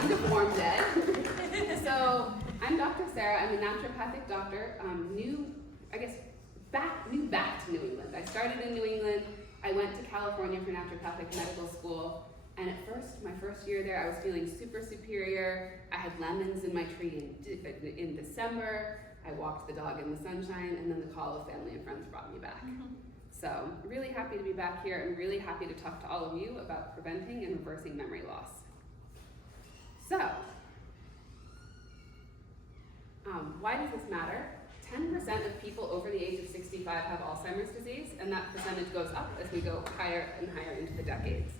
kind of warm day. So I'm Dr. Sarah. I'm a naturopathic doctor. New back to New England. I started in New England. I went to California for naturopathic medical school. And at first, my first year there, I was feeling super superior. I had lemons in my tree in December. I walked the dog in the sunshine, and then the call of family and friends brought me back. So really happy to be back here and really happy to talk to all of you about preventing and reversing memory loss. So, why does this matter? 10% of people over the age of 65 have Alzheimer's disease, and that percentage goes up as we go higher and higher into the decades.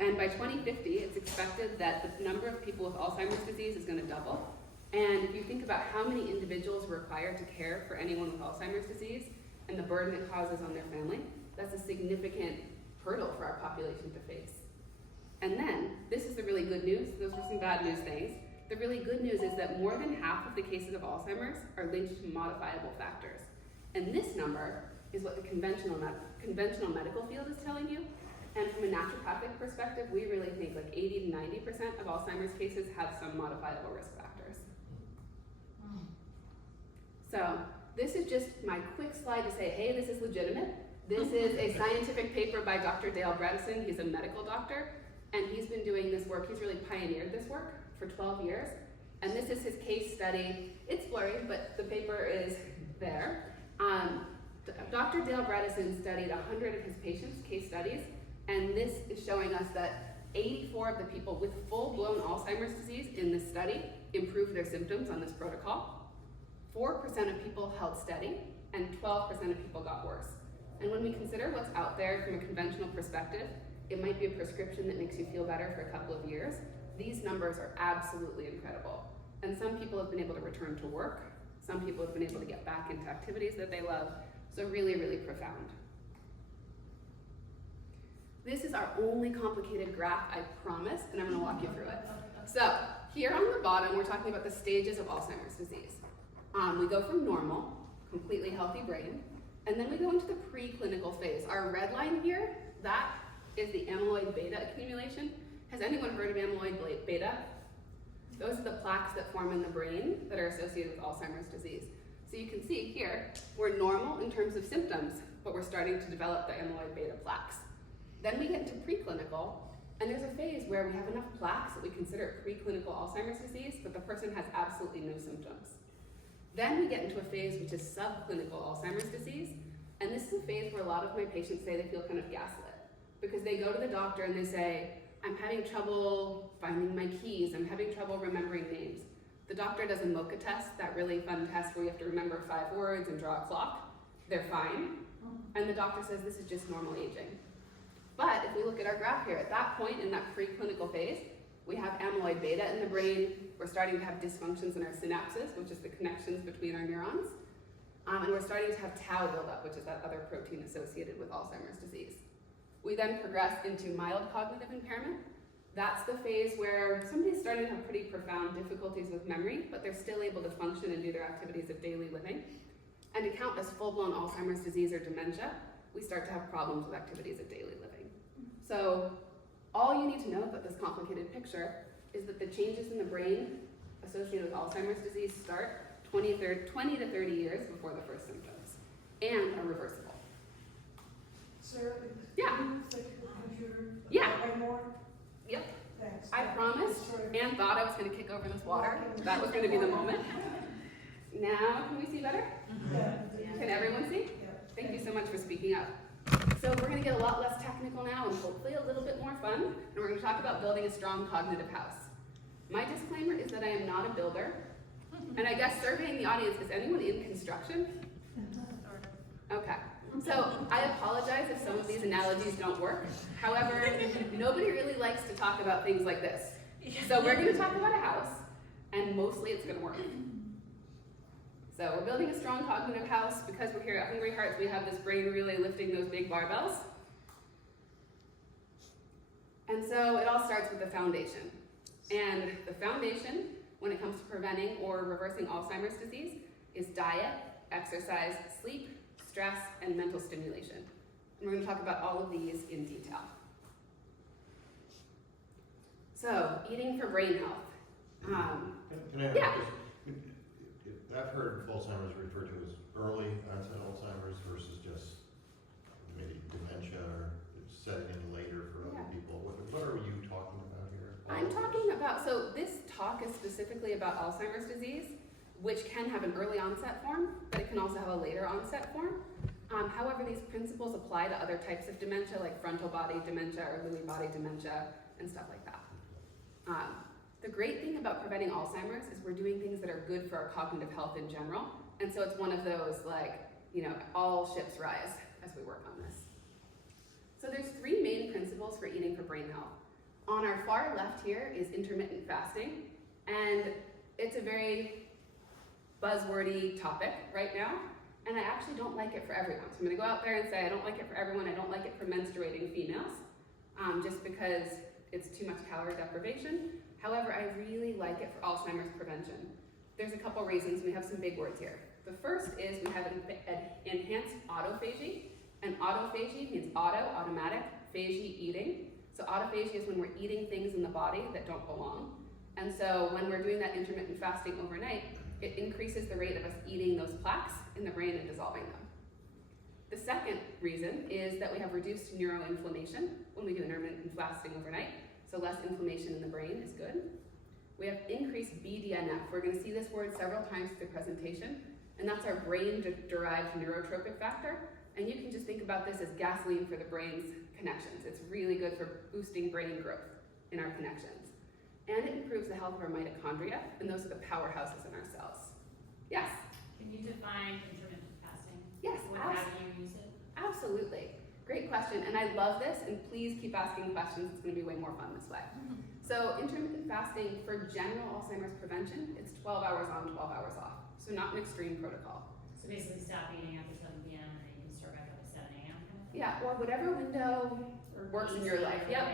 And by 2050, it's expected that the number of people with Alzheimer's disease is going to double. And if you think about how many individuals are required to care for anyone with Alzheimer's disease and the burden it causes on their family, that's a significant hurdle for our population to face. And then, this is the really good news. Those were some bad news things. The really good news is that more than half of the cases of Alzheimer's are linked to modifiable factors. And this number is what the conventional medical field is telling you. And from a naturopathic perspective, we really think like 80 to 90% of Alzheimer's cases have some modifiable risk factors. So this is just my quick slide to say, hey, this is legitimate. This is a scientific paper by Dr. Dale Bredesen. He's a medical doctor, and he's been doing this work. He's really pioneered this work for 12 years. And this is his case study. It's blurry, but the paper is there. Dr. Dale Bredesen studied 100 of his patients' case studies, and this is showing us that 84 of the people with full-blown Alzheimer's disease in this study improved their symptoms on this protocol. 4% of people held steady, and 12% of people got worse. And when we consider what's out there from a conventional perspective, it might be a prescription that makes you feel better for a couple of years. These numbers are absolutely incredible. And some people have been able to return to work. Some people have been able to get back into activities that they love. So really, really profound. This is our only complicated graph, I promise, and I'm going to walk you through it. So here on the bottom, we're talking about the stages of Alzheimer's disease. We go from normal, completely healthy brain, and then we go into the preclinical phase. Our red line here, that is the amyloid beta accumulation. Has anyone heard of amyloid beta? Those are the plaques that form in the brain that are associated with Alzheimer's disease. So you can see here, we're normal in terms of symptoms, but we're starting to develop the amyloid beta plaques. Then we get into preclinical, and there's a phase where we have enough plaques that we consider it preclinical Alzheimer's disease, but the person has absolutely no symptoms. Then we get into a phase which is subclinical Alzheimer's disease, and this is a phase where a lot of my patients say they feel kind of gaslit, because they go to the doctor and they say, I'm having trouble finding my keys, I'm having trouble remembering names. The doctor does a MOCA test, that really fun test where you have to remember 5 words and draw a clock. They're fine, and the doctor says this is just normal aging. But if we look at our graph here, at that point in that preclinical phase, we have amyloid beta in the brain. We're starting to have dysfunctions in our synapses, which is the connections between our neurons. And we're starting to have tau buildup, which is that other protein associated with Alzheimer's disease. We then progress into mild cognitive impairment. That's the phase where somebody's starting to have pretty profound difficulties with memory, but they're still able to function and do their activities of daily living. And to count as full-blown Alzheimer's disease or dementia, we start to have problems with activities of daily living. So all you need to know about this complicated picture is that the changes in the brain associated with Alzheimer's disease start 20 to 30 years before the first symptoms and are reversible. Sir, Yeah. can you flick your computer? Yeah. More? Yep. Thanks. I promised. Anne thought I was going to kick over this water. That was going to be the moment. Now, can we see better? Yeah. Can everyone see? Yeah. Thank you so much for speaking up. So we're going to get a lot less technical now and hopefully a little bit more fun. And we're going to talk about building a strong cognitive house. My disclaimer is that I am not a builder. And I guess surveying the audience, is anyone in construction? Okay. So I apologize if some of these analogies don't work. However, nobody really likes to talk about things like this. So we're going to talk about a house, and mostly it's going to work. So we're building a strong cognitive house because we're here at Hungry Hearts. We have this brain relay lifting those big barbells. And so it all starts with the foundation. And the foundation, when it comes to preventing or reversing Alzheimer's disease, is diet, exercise, sleep, stress, and mental stimulation. And we're going to talk about all of these in detail. So, eating for brain health. Can I Yeah. I've heard Alzheimer's referred to as early onset Alzheimer's versus just maybe dementia or setting in later for other Yeah. people. What are you talking about here? I'm talking about, so this talk is specifically about Alzheimer's disease, which can have an early onset form, but it can also have a later onset form. However, these principles apply to other types of dementia, like frontal body dementia or Lewy body dementia and stuff like that. The great thing about preventing Alzheimer's is we're doing things that are good for our cognitive health in general. And so it's one of those, like, all ships rise as we work on this. So there's 3 main principles for eating for brain health. On our far left here is intermittent fasting. And it's a very buzzwordy topic right now. And I actually don't like it for everyone. So I'm gonna go out there and say I don't like it for everyone. I don't like it for menstruating females, just because it's too much calorie deprivation. However, I really like it for Alzheimer's prevention. There's a couple reasons. We have some big words here. The first is we have enhanced autophagy. And autophagy means automatic, phagy, eating. So autophagy is when we're eating things in the body that don't belong. And so when we're doing that intermittent fasting overnight, it increases the rate of us eating those plaques in the brain and dissolving them. The second reason is that we have reduced neuroinflammation when we do intermittent fasting overnight. So less inflammation in the brain is good. We have increased BDNF. We're going to see this word several times through the presentation, and that's our brain-derived neurotropic factor. And you can just think about this as gasoline for the brain's connections. It's really good for boosting brain growth in our connections. And it improves the health of our mitochondria, and those are the powerhouses in our cells. Yes? Can you define intermittent fasting? Yes, How do you use it? absolutely. Great question, and I love this, and please keep asking questions. It's going to be way more fun this way. So intermittent fasting for general Alzheimer's prevention, it's 12 hours on, 12 hours off. So not an extreme protocol. So basically stop eating after 7 p.m. and then you can start back up at 7 a.m. Yeah, or whatever window works in your life. Yep.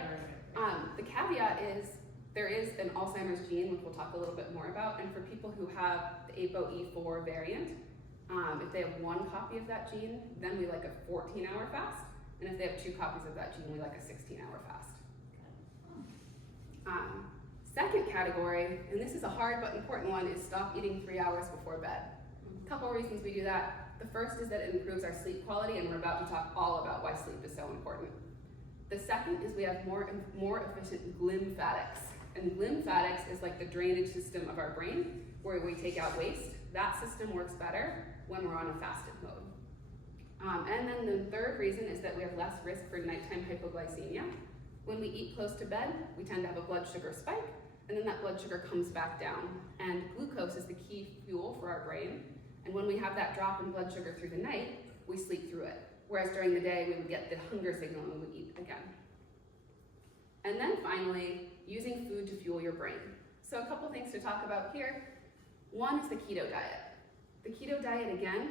The caveat is there is an Alzheimer's gene, which we'll talk a little bit more about, and for people who have the ApoE4 variant, if they have 1 copy of that gene, then we like a 14-hour fast. And if they have 2 copies of that gene, we like a 16-hour fast. Second category, and this is a hard but important one, is stop eating 3 hours before bed. A couple reasons we do that. The first is that it improves our sleep quality, and we're about to talk all about why sleep is so important. The second is we have more efficient glymphatics. And glymphatics is like the drainage system of our brain, where we take out waste. That system works better when we're on a fasted mode. And then the third reason is that we have less risk for nighttime hypoglycemia. When we eat close to bed, we tend to have a blood sugar spike, and then that blood sugar comes back down. And glucose is the key fuel for our brain. And when we have that drop in blood sugar through the night, we sleep through it. Whereas during the day, we would get the hunger signal and we would eat again. And then finally, using food to fuel your brain. So a couple things to talk about here. One is the keto diet. The keto diet, again,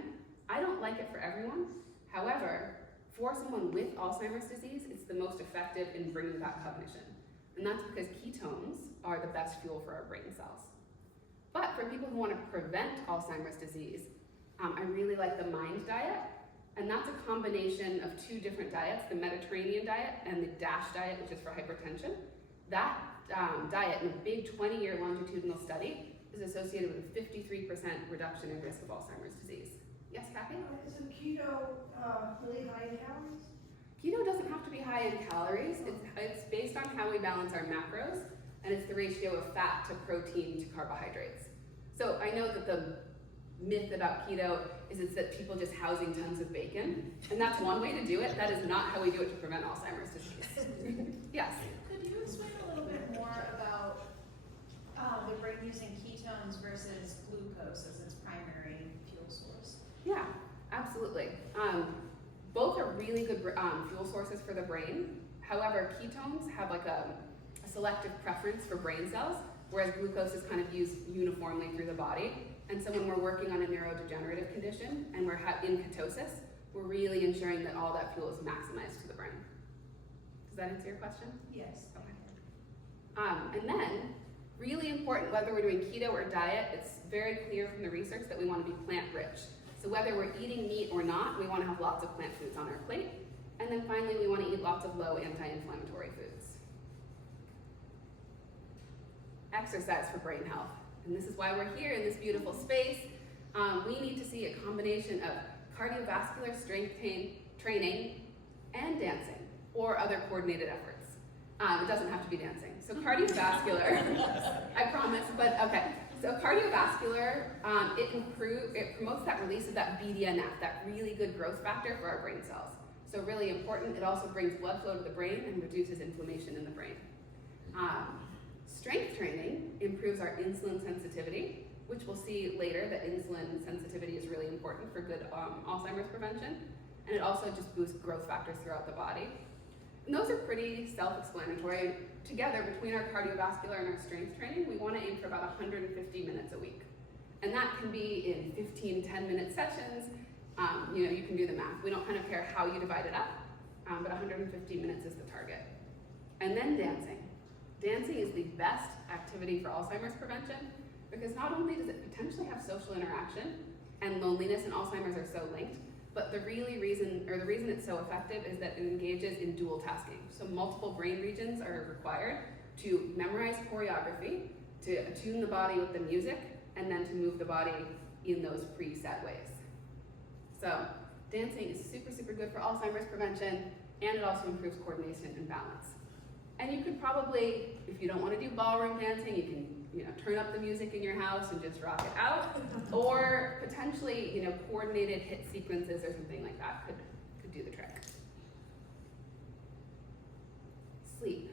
I don't like it for everyone. However, for someone with Alzheimer's disease, it's the most effective in bringing back cognition. And that's because ketones are the best fuel for our brain cells. But for people who want to prevent Alzheimer's disease, I really like the MIND diet. And that's a combination of 2 different diets, the Mediterranean diet and the DASH diet, which is for hypertension. That diet, in a big 20-year longitudinal study, is associated with a 53% reduction in risk of Alzheimer's disease. Yes, Kathy? Isn't keto really high in calories? Keto doesn't have to be high in calories. It's based on how we balance our macros, and it's the ratio of fat to protein to carbohydrates. So I know that the myth about keto is it's that people just housing tons of bacon, and that's one way to do it. That is not how we do it to prevent Alzheimer's disease. Yes? Could you explain a little bit more about the brain using ketones versus glucose as its primary fuel source? Yeah, absolutely. Both are really good fuel sources for the brain. However, ketones have like a selective preference for brain cells, whereas glucose is kind of used uniformly through the body. And so when we're working on a neurodegenerative condition and we're in ketosis, we're really ensuring that all that fuel is maximized to the brain. Does that answer your question? Yes. Okay. And then, really important, whether we're doing keto or diet, it's very clear from the research that we want to be plant-rich. So whether we're eating meat or not, we want to have lots of plant foods on our plate. And then finally, we want to eat lots of low anti-inflammatory foods. exercise for brain health. And this is why we're here in this beautiful space. We need to see a combination of cardiovascular strength training and dancing or other coordinated efforts. It doesn't have to be dancing. So cardiovascular, I promise, but okay. So cardiovascular, it promotes that release of that BDNF, that really good growth factor for our brain cells. So really important, it also brings blood flow to the brain and reduces inflammation in the brain. Strength training improves our insulin sensitivity, which we'll see later that insulin sensitivity is really important for good Alzheimer's prevention. And it also just boosts growth factors throughout the body. And those are pretty self-explanatory. Together, between our cardiovascular and our strength training, we want to aim for about 150 minutes a week. And that can be in 15, 10-minute sessions. You can do the math. We don't kind of care how you divide it up, but 150 minutes is the target. And then dancing. Dancing is the best activity for Alzheimer's prevention because not only does it potentially have social interaction, and loneliness and Alzheimer's are so linked, but the reason it's so effective is that it engages in dual tasking. So multiple brain regions are required to memorize choreography, to attune the body with the music, and then to move the body in those preset ways. So dancing is super, super good for Alzheimer's prevention, and it also improves coordination and balance. And you could probably, if you don't want to do ballroom dancing, you can turn up the music in your house and just rock it out, or potentially coordinated hit sequences or something like that could do the trick. Sleep.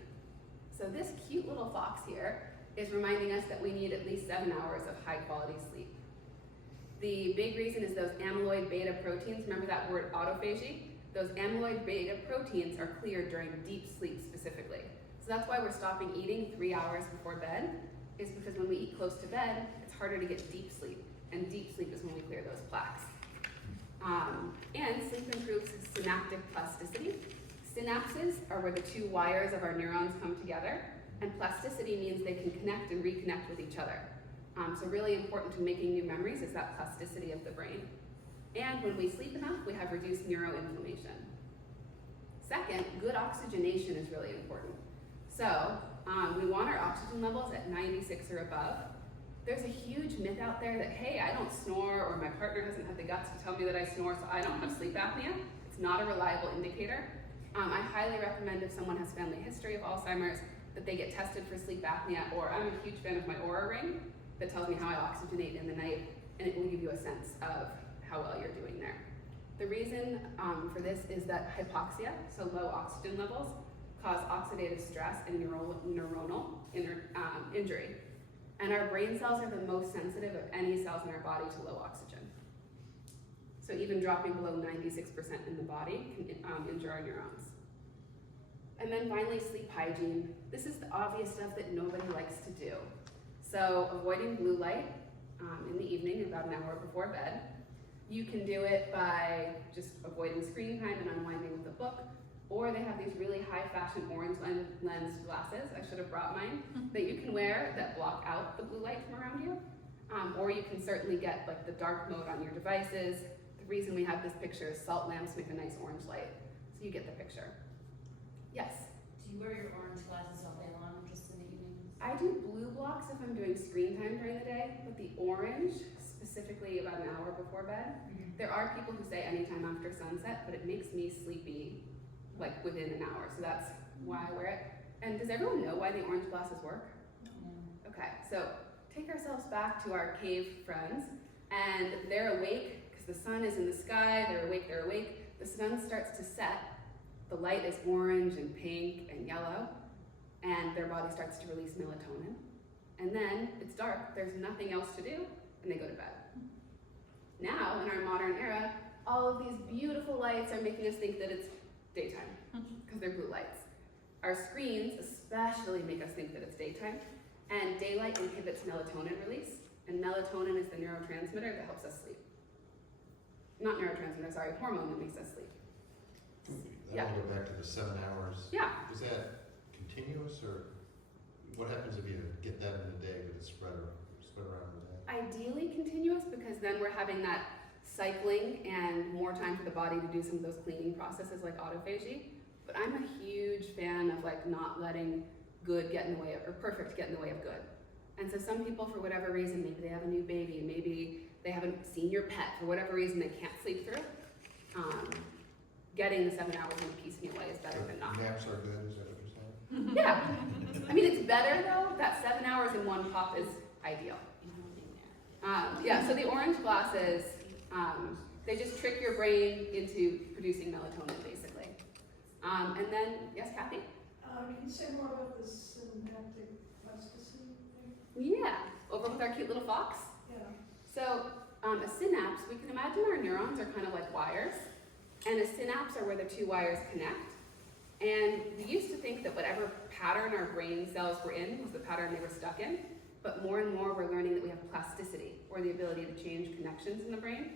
So this cute little fox here is reminding us that we need at least 7 hours of high quality sleep. The big reason is those amyloid beta proteins. Remember that word autophagy? Those amyloid beta proteins are cleared during deep sleep specifically. So that's why we're stopping eating 3 hours before bed, is because when we eat close to bed, it's harder to get deep sleep. And deep sleep is when we clear those plaques. And sleep improves synaptic plasticity. Synapses are where the two wires of our neurons come together, and plasticity means they can connect and reconnect with each other. So really important to making new memories is that plasticity of the brain. And when we sleep enough, we have reduced neuroinflammation. Second, good oxygenation is really important. So we want our oxygen levels at 96 or above. There's a huge myth out there that, hey, I don't snore, or my partner hasn't had the guts to tell me that I snore, so I don't have sleep apnea. It's not a reliable indicator. I highly recommend if someone has family history of Alzheimer's that they get tested for sleep apnea, or I'm a huge fan of my Oura ring that tells me how I oxygenate in the night, and it will give you a sense of how well you're doing there. The reason for this is that hypoxia, so low oxygen levels, cause oxidative stress and neuronal injury. And our brain cells are the most sensitive of any cells in our body to low oxygen. So even dropping below 96% in the body can injure our neurons. And then finally, sleep hygiene. This is the obvious stuff that nobody likes to do. So avoiding blue light in the evening, about an hour before bed. You can do it by just avoiding screen time and unwinding with a book, or they have these really high fashion orange lens glasses, I should have brought mine, that you can wear that block out the blue light from around you. Or you can certainly get like the dark mode on your devices. The reason we have this picture is salt lamps make a nice orange light. So you get the picture. Yes? Do you wear your orange glasses all day long, just in the evenings? I do blue blocks if I'm doing screen time during the day, but the orange, specifically about an hour before bed. There are people who say anytime after sunset, but it makes me sleepy like within an hour, so that's why I wear it. And does everyone know why the orange glasses work? No. Okay, so take ourselves back to our cave friends, and they're awake because the sun is in the sky, they're awake. The sun starts to set, the light is orange and pink and yellow, and their body starts to release melatonin. And then it's dark, there's nothing else to do, and they go to bed. Now, in our modern era, all of these beautiful lights are making us think that it's daytime, because they're blue lights. Our screens especially make us think that it's daytime, and daylight inhibits melatonin release, and melatonin is the neurotransmitter that helps us sleep. Not neurotransmitter, sorry, hormone that makes us sleep. I want to go back to the 7 hours. Yeah. Is that continuous, or what happens if you get that in a day, but it's spread around the day? Ideally continuous, because then we're having that cycling and more time for the body to do some of those cleaning processes like autophagy. But I'm a huge fan of like not letting good get in the way of, or perfect get in the way of good. And so some people, for whatever reason, maybe they have a new baby, maybe they haven't seen your pet, for whatever reason they can't sleep through, getting the 7 hours in a piecemeal way is better than not. Naps are good, is that what you're saying? Yeah. I mean, it's better though. That 7 hours in one pop is ideal. Yeah, so the orange glasses, they just trick your brain into producing melatonin, basically. And then, yes, Kathy? Can you say more about the synaptic plasticity thing? Yeah, over with our cute little fox. Yeah. So a synapse, we can imagine our neurons are kind of like wires, and a synapse are where the two wires connect. And we used to think that whatever pattern our brain cells were in was the pattern they were stuck in, but more and more we're learning that we have plasticity, or the ability to change connections in the brain.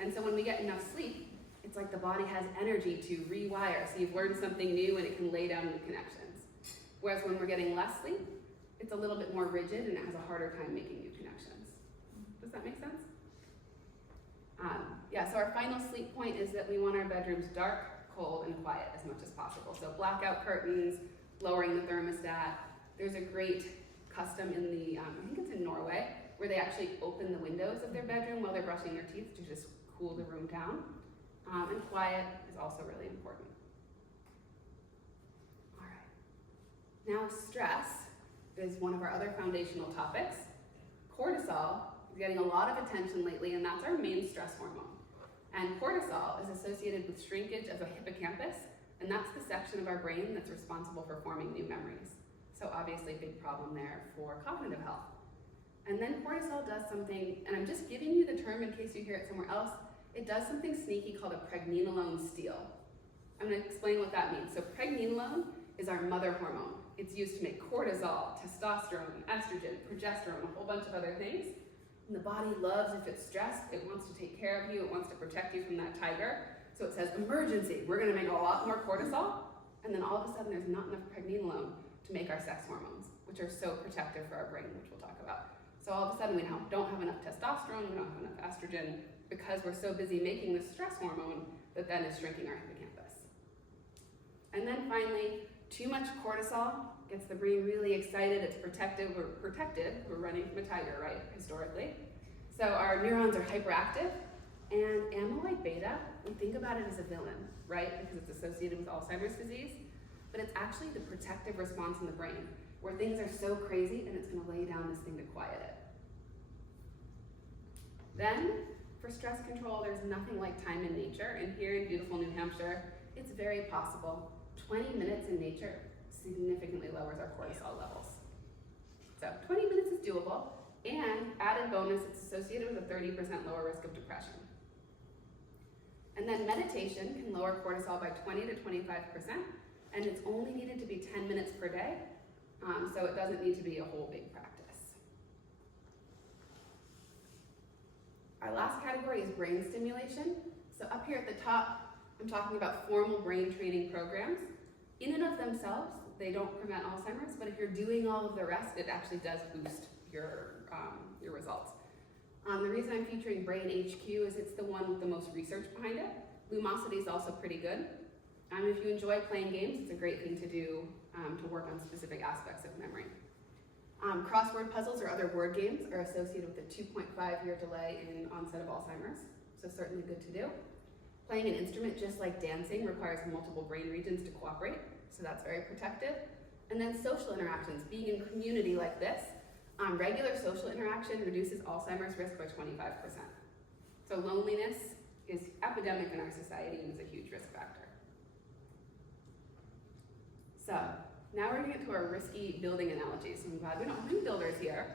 And so when we get enough sleep, it's like the body has energy to rewire. So you've learned something new and it can lay down new connections. Whereas when we're getting less sleep, it's a little bit more rigid and it has a harder time making new connections. Does that make sense? Yeah, so our final sleep point is that we want our bedrooms dark, cold, and quiet as much as possible. So blackout curtains, lowering the thermostat. There's a great custom in the, I think it's in Norway, where they actually open the windows of their bedroom while they're brushing their teeth to just cool the room down. And quiet is also really important. All right. Now stress is one of our other foundational topics. Cortisol is getting a lot of attention lately, and that's our main stress hormone. And cortisol is associated with shrinkage of the hippocampus, and that's the section of our brain that's responsible for forming new memories. So obviously a big problem there for cognitive health. And then cortisol does something, and I'm just giving you the term in case you hear it somewhere else, it does something sneaky called a pregnenolone steal. I'm gonna explain what that means. So pregnenolone is our mother hormone. It's used to make cortisol, testosterone, estrogen, progesterone, a whole bunch of other things. And the body loves, if it's stressed, it wants to take care of you, it wants to protect you from that tiger. So it says, emergency, we're gonna make a lot more cortisol, and then all of a sudden there's not enough pregnenolone to make our sex hormones, which are so protective for our brain, which we'll talk about. So all of a sudden we don't have enough testosterone, we don't have enough estrogen, because we're so busy making this stress hormone that then is shrinking our hippocampus. And then finally, too much cortisol gets the brain really excited, it's protective, we're running from a tiger, right, historically. So our neurons are hyperactive, and amyloid beta, we think about it as a villain, right, because it's associated with Alzheimer's disease, but it's actually the protective response in the brain, where things are so crazy and it's gonna lay down this thing to quiet it. Then, for stress control, there's nothing like time in nature, and here in beautiful New Hampshire, it's very possible. 20 minutes in nature significantly lowers our cortisol levels. So 20 minutes is doable, and added bonus, it's associated with a 30% lower risk of depression. And then meditation can lower cortisol by 20 to 25%, and it's only needed to be 10 minutes per day, so it doesn't need to be a whole big practice. Our last category is brain stimulation. So up here at the top, I'm talking about formal brain training programs. In and of themselves, they don't prevent Alzheimer's, but if you're doing all of the rest, it actually does boost your results. The reason I'm featuring Brain HQ is it's the one with the most research behind it. Lumosity is also pretty good. If you enjoy playing games, it's a great thing to do to work on specific aspects of memory. Crossword puzzles or other word games are associated with a 2.5-year delay in onset of Alzheimer's, so certainly good to do. Playing an instrument, just like dancing, requires multiple brain regions to cooperate, so that's very protective. And then social interactions, being in community like this, regular social interaction reduces Alzheimer's risk by 25%. So loneliness is epidemic in our society and is a huge risk factor. So now we're gonna get to our risky building analogies. I'm glad we don't have any builders here.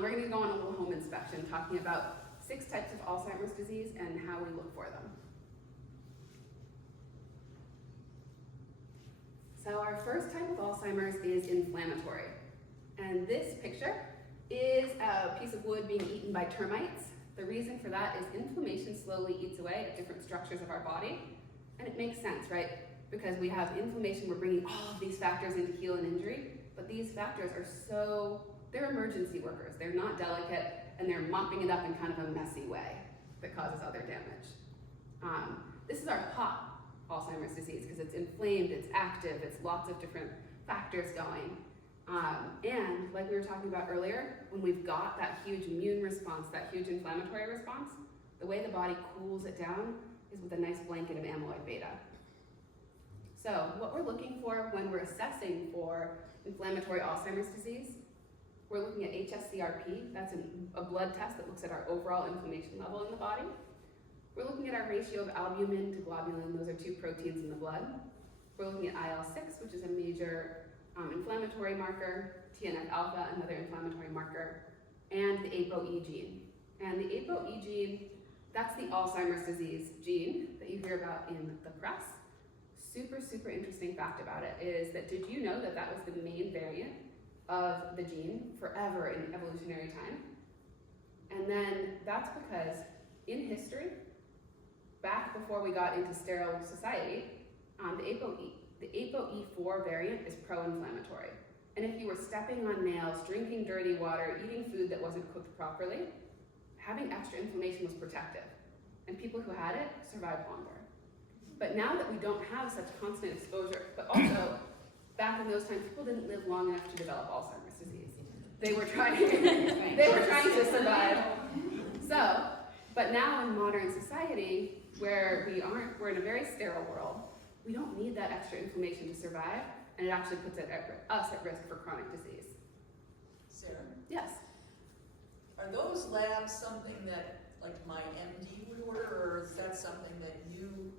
We're gonna go on a little home inspection talking about 6 types of Alzheimer's disease and how we look for them. So our first type of Alzheimer's is inflammatory. And this picture is a piece of wood being eaten by termites. The reason for that is inflammation slowly eats away at different structures of our body. And it makes sense, right? Because we have inflammation, we're bringing all of these factors in to heal an injury, but these factors are they're emergency workers. They're not delicate, and they're mopping it up in kind of a messy way that causes other damage. This is our hot Alzheimer's disease because it's inflamed, it's active, it's lots of different factors going. And like we were talking about earlier, when we've got that huge immune response, that huge inflammatory response, the way the body cools it down is with a nice blanket of amyloid beta. So what we're looking for when we're assessing for inflammatory Alzheimer's disease, we're looking at hs-CRP. That's a blood test that looks at our overall inflammation level in the body. We're looking at our ratio of albumin to globulin. Those are two proteins in the blood. We're looking at IL-6, which is a major inflammatory marker, TNF-alpha, another inflammatory marker, and the ApoE gene. And the ApoE gene, that's the Alzheimer's disease gene that you hear about in the press. Super, super interesting fact about it is that did you know that that was the main variant of the gene forever in evolutionary time? And then that's because in history, back before we got into sterile society, the ApoE4 variant is pro-inflammatory. And if you were stepping on nails, drinking dirty water, eating food that wasn't cooked properly, having extra inflammation was protective. And people who had it survived longer. But now that we don't have such constant exposure, but also back in those times, people didn't live long enough to develop Alzheimer's disease. They were trying to survive. So, but now in modern society, where we're in a very sterile world, we don't need that extra inflammation to survive, and it actually puts us at risk for chronic disease. Sarah, Yes. are those labs something that like my MD would order, or is that something that you?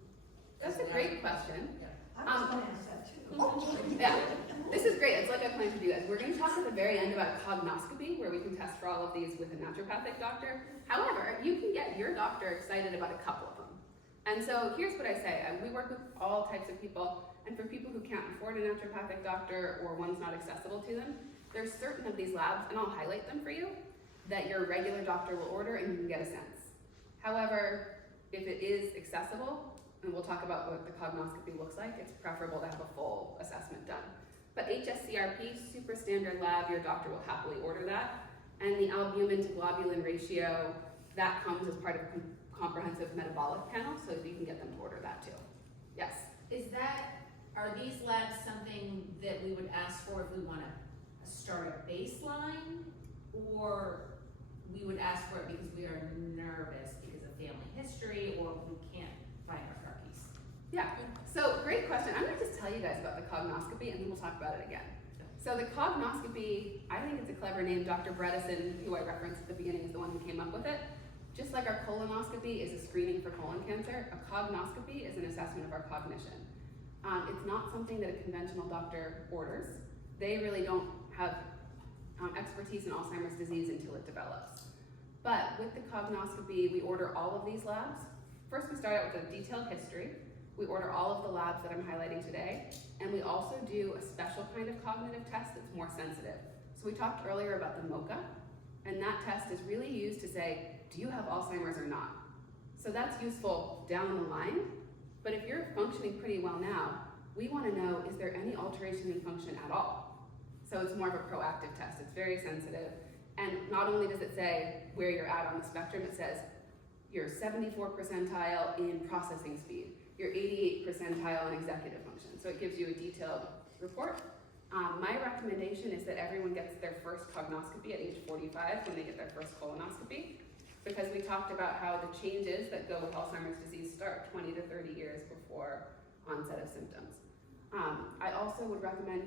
That's a great question. Yeah. I was gonna ask that too. Yeah, this is great. It's like I plan to do this. We're going to talk at the very end about cognoscopy, where we can test for all of these with a naturopathic doctor. However, you can get your doctor excited about a couple of them. And so here's what I say. We work with all types of people, and for people who can't afford a naturopathic doctor or one's not accessible to them, there's certain of these labs, and I'll highlight them for you, that your regular doctor will order and you can get a sense. However, if it is accessible, and we'll talk about what the cognoscopy looks like, it's preferable to have a full assessment done. But hs-CRP, super standard lab, your doctor will happily order that. And the albumin to globulin ratio, that comes as part of a comprehensive metabolic panel, so you can get them to order that too. Yes? Are these labs something that we would ask for if we want to start a baseline? Or we would ask for it because we are nervous because of family history, or we can't find our car keys? Yeah, so great question. I'm gonna just tell you guys about the cognoscopy and then we'll talk about it again. So the cognoscopy, I think it's a clever name. Dr. Bredesen, who I referenced at the beginning, is the one who came up with it. Just like our colonoscopy is a screening for colon cancer, a cognoscopy is an assessment of our cognition. It's not something that a conventional doctor orders. They really don't have expertise in Alzheimer's disease until it develops. But with the cognoscopy, we order all of these labs. First, we start out with a detailed history. We order all of the labs that I'm highlighting today, and we also do a special kind of cognitive test that's more sensitive. So we talked earlier about the MoCA, and that test is really used to say, do you have Alzheimer's or not? So that's useful down the line, but if you're functioning pretty well now, we want to know, is there any alteration in function at all? So it's more of a proactive test. It's very sensitive, and not only does it say where you're at on the spectrum, it says you're 74th percentile in processing speed, you're 88th percentile in executive function. So it gives you a detailed report. My recommendation is that everyone gets their first cognoscopy at age 45 when they get their first colonoscopy, because we talked about how the changes that go with Alzheimer's disease start 20 to 30 years before onset of symptoms. I also would recommend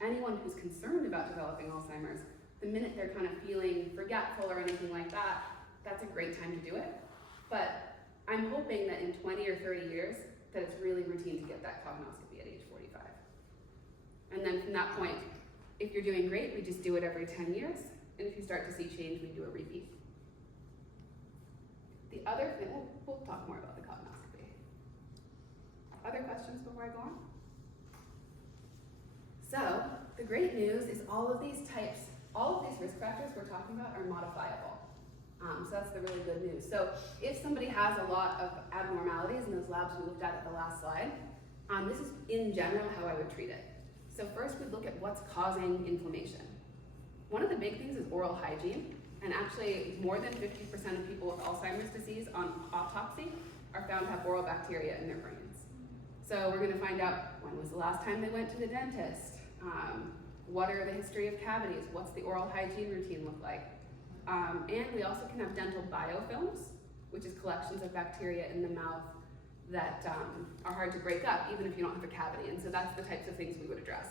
anyone who's concerned about developing Alzheimer's, the minute they're kind of feeling forgetful or anything like that, that's a great time to do it. But I'm hoping that in 20 or 30 years, that it's really routine to get that cognoscopy at age 45. And then from that point, if you're doing great, we just do it every 10 years. And if you start to see change, we do a repeat. The other thing, we'll talk more about the cognoscopy. Other questions before I go on? So, the great news is all of these risk factors we're talking about are modifiable. So that's the really good news. So if somebody has a lot of abnormalities in those labs we looked at the last slide, this is in general how I would treat it. So first we look at what's causing inflammation. One of the big things is oral hygiene, and actually more than 50% of people with Alzheimer's disease on autopsy are found to have oral bacteria in their brains. So we're gonna find out when was the last time they went to the dentist, What are the history of cavities? What's the oral hygiene routine look like? And we also can have dental biofilms, which is collections of bacteria in the mouth that are hard to break up even if you don't have a cavity. And so that's the types of things we would address.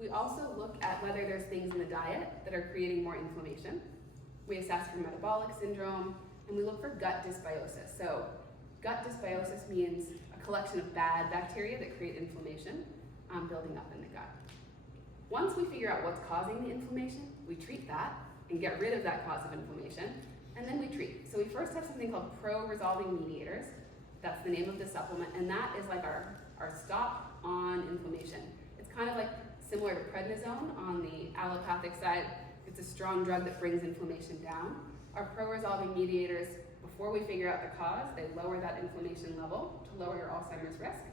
We also look at whether there's things in the diet that are creating more inflammation. We assess for metabolic syndrome, and we look for gut dysbiosis. So gut dysbiosis means a collection of bad bacteria that create inflammation building up in the gut. Once we figure out what's causing the inflammation, we treat that and get rid of that cause of inflammation, and then we treat. So we first have something called pro-resolving mediators. That's the name of the supplement, and that is like our stop on inflammation. It's kind of like similar to prednisone on the allopathic side. It's a strong drug that brings inflammation down. Our pro-resolving mediators, before we figure out the cause, they lower that inflammation level to lower your Alzheimer's risk.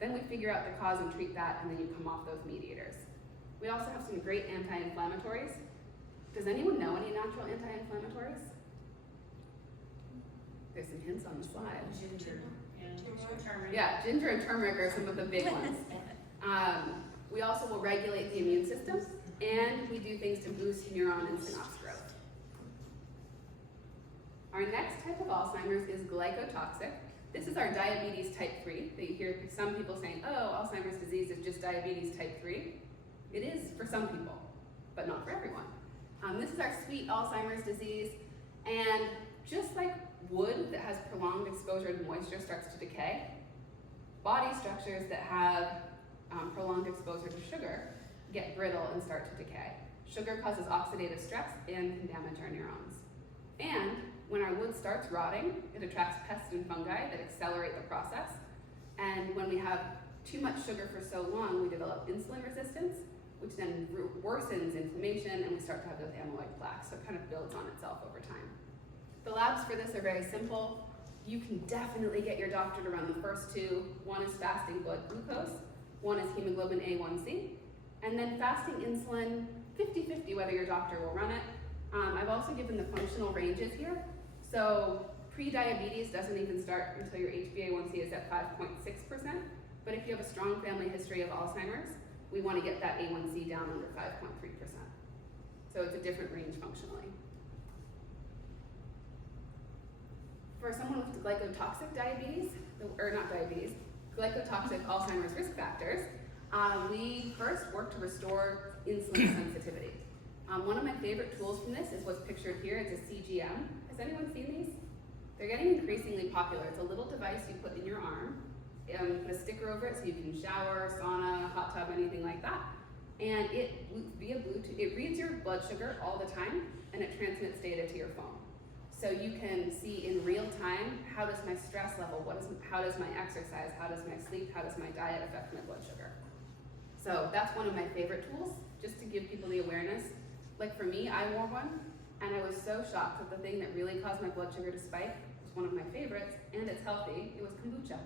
Then we figure out the cause and treat that, and then you come off those mediators. We also have some great anti-inflammatories. Does anyone know any natural anti-inflammatories? There's some hints on the slide. Ginger. Turmeric. Yeah, ginger and turmeric are some of the big ones. We also will regulate the immune system, and we do things to boost neuron and synapse growth. Our next type of Alzheimer's is glycotoxic. This is our diabetes type 3 that you hear some people saying, oh, Alzheimer's disease is just diabetes type 3. It is for some people, but not for everyone. This is our sweet Alzheimer's disease, and just like wood that has prolonged exposure to moisture starts to decay, body structures that have prolonged exposure to sugar get brittle and start to decay. Sugar causes oxidative stress and can damage our neurons. And when our wood starts rotting, it attracts pests and fungi that accelerate the process. And when we have too much sugar for so long, we develop insulin resistance, which then worsens inflammation, and we start to have those amyloid plaques. So it kind of builds on itself over time. The labs for this are very simple. You can definitely get your doctor to run the first two. One is fasting blood glucose, one is hemoglobin A1C, and then fasting insulin, 50-50 whether your doctor will run it. I've also given the functional ranges here. So pre-diabetes doesn't even start until your HbA1c is at 5.6%, but if you have a strong family history of Alzheimer's, we want to get that A1C down under 5.3%. So it's a different range functionally. For someone with glycotoxic diabetes, or not diabetes, glycotoxic Alzheimer's risk factors, we first work to restore insulin sensitivity. One of my favorite tools from this is what's pictured here. It's a CGM. Has anyone seen these? They're getting increasingly popular. It's a little device you put in your arm, put a sticker over it so you can shower, sauna, hot tub, anything like that. And it, via Bluetooth, it reads your blood sugar all the time, and it transmits data to your phone. So you can see in real time, how does my stress level, how does my exercise, how does my sleep, how does my diet affect my blood sugar? So that's one of my favorite tools, just to give people the awareness. Like for me, I wore one, and I was so shocked that the thing that really caused my blood sugar to spike was one of my favorites, and it's healthy. It was kombucha.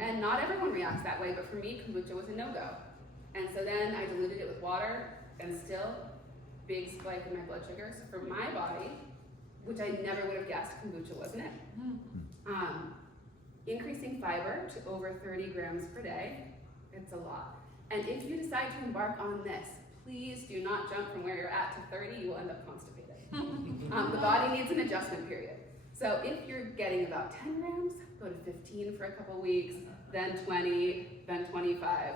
And not everyone reacts that way, but for me, kombucha was a no-go. And so then I diluted it with water, and still, big spike in my blood sugar. So for my body, which I never would have guessed kombucha wasn't it. Increasing fiber to over 30 grams per day, it's a lot. And if you decide to embark on this, please do not jump from where you're at to 30, you will end up constipated. The body needs an adjustment period. So if you're getting about 10 grams, go to 15 for a couple weeks, then 20, then 25,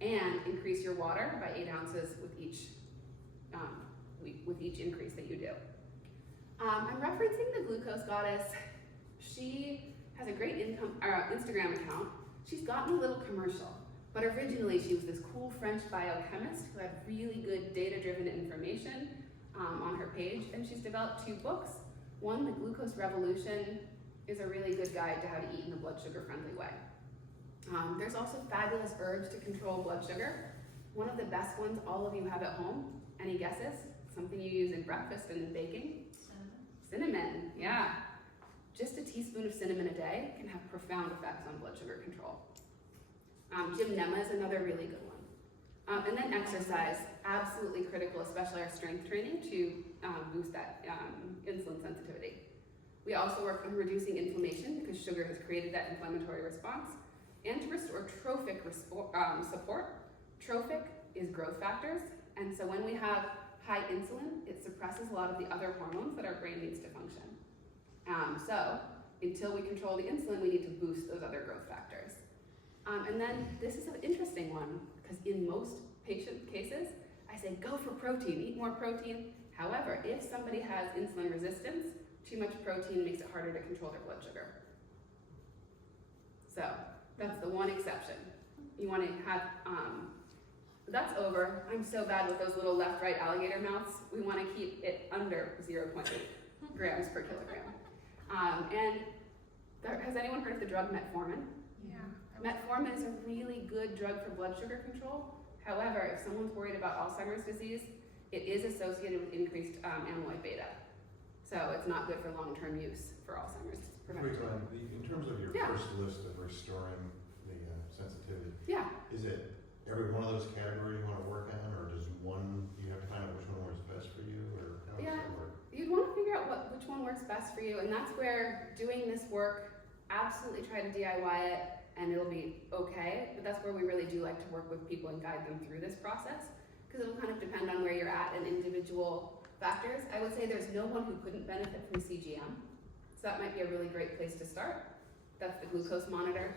and increase your water by 8 ounces with each increase that you do. I'm referencing the Glucose Goddess. She has a great Instagram account. She's gotten a little commercial, but originally she was this cool French biochemist who had really good data-driven information on her page, and she's developed 2 books. One, The Glucose Revolution, is a really good guide to how to eat in a blood sugar-friendly way. There's also fabulous herbs to control blood sugar. One of the best ones all of you have at home. Any guesses? Something you use in breakfast and in baking? Cinnamon, yeah. Just a teaspoon of cinnamon a day can have profound effects on blood sugar control. Gymnema is another really good one. And then exercise, absolutely critical, especially our strength training, to boost that insulin sensitivity. We also work on reducing inflammation because sugar has created that inflammatory response, and to restore trophic support. Trophic is growth factors. And so when we have high insulin, it suppresses a lot of the other hormones that our brain needs to function. So until we control the insulin, we need to boost those other growth factors. And then this is an interesting one, because in most patient cases, I say go for protein, eat more protein. However, if somebody has insulin resistance, too much protein makes it harder to control their blood sugar. So that's the one exception. You want to have, that's over. I'm so bad with those little left-right alligator mouths. We want to keep it under 0.8 grams per kilogram. Has anyone heard of the drug metformin? Yeah. Metformin is a really good drug for blood sugar control. However, if someone's worried about Alzheimer's disease, it is associated with increased amyloid beta. So it's not good for long-term use for Alzheimer's prevention. In terms of your Yeah. first list of restoring the sensitivity, Yeah, is it every one of those categories you want to work on, or does one, you have to find out which one works best for you, or how does Yeah. that work? you'd want to figure out which one works best for you, and that's where doing this work, absolutely try to DIY it, and it'll be okay, but that's where we really do like to work with people and guide them through this process, because it'll kind of depend on where you're at and individual factors. I would say there's no one who couldn't benefit from CGM, so that might be a really great place to start. That's the glucose monitor,